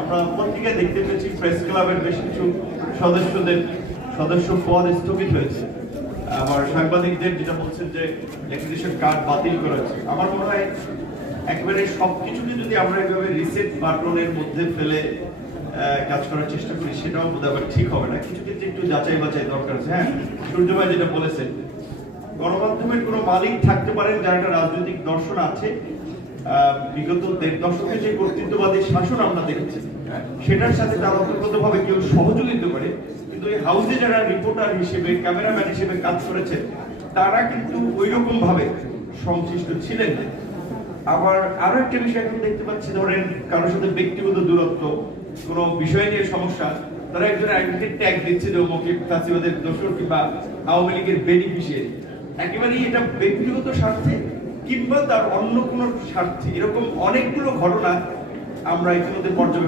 আমরা পত্রিকায় দেখতে পেয়েছি প্রেস ক্লাবের বেশ কিছু সদস্য পদ স্থগিত হয়েছে। আবার সাংবাদিকদের যেটা বলছেন যে অ্যাক্রিডিটেশন কার্ড বাতিল করা হয়েছে। আমার মনে হয় একেবারে সবকিছুকে যদি আমরা এভাবে রিসেট বাটনের মধ্যে ফেলে কাজ করার চেষ্টা করি, সেটাও বোধ হয় ঠিক হবে না। কিছু ক্ষেত্রে একটু যাচাই বাছাই দরকার আছে। হ্যাঁ, সূর্য ভাই যেটা বলেছেন, গণমাধ্যমের কোনো মালিক থাকতে পারেন যার একটা রাজনৈতিক দর্শন আছে। বিগত ১.৫ দশকে যে কর্তৃত্ববাদী শাসন আমরা দেখেছি, সেটার সাথে তারা ওতপ্রোতভাবে কেউ সহযোগিতা করে, কিন্তু এই হাউসে যারা রিপোর্টার হিসেবে, ক্যামেরাম্যান হিসেবে কাজ করেছে, তারা কিন্তু ওই রকম ভাবে সংশ্লিষ্ট ছিলেন না। আবার আরো একটা বিষয় এখন দেখতে পাচ্ছি, ধরেন কারোর সাথে ব্যক্তিগত দূরত্ব, কোনো বিষয় নিয়ে সমস্যা, তারা একজন আরেকজনকে ট্যাগ দিচ্ছে যে অমুক ফাঁসিবাদের দোষর কিংবা আওয়ামী লীগের বেনিফিশিয়ারি। একেবারেই এটা ব্যক্তিগত স্বার্থে কিংবা তার অন্য কোনো স্বার্থে, এরকম অনেকগুলো ঘটনা আমরা ইতিমধ্যে পর্যবেক্ষণ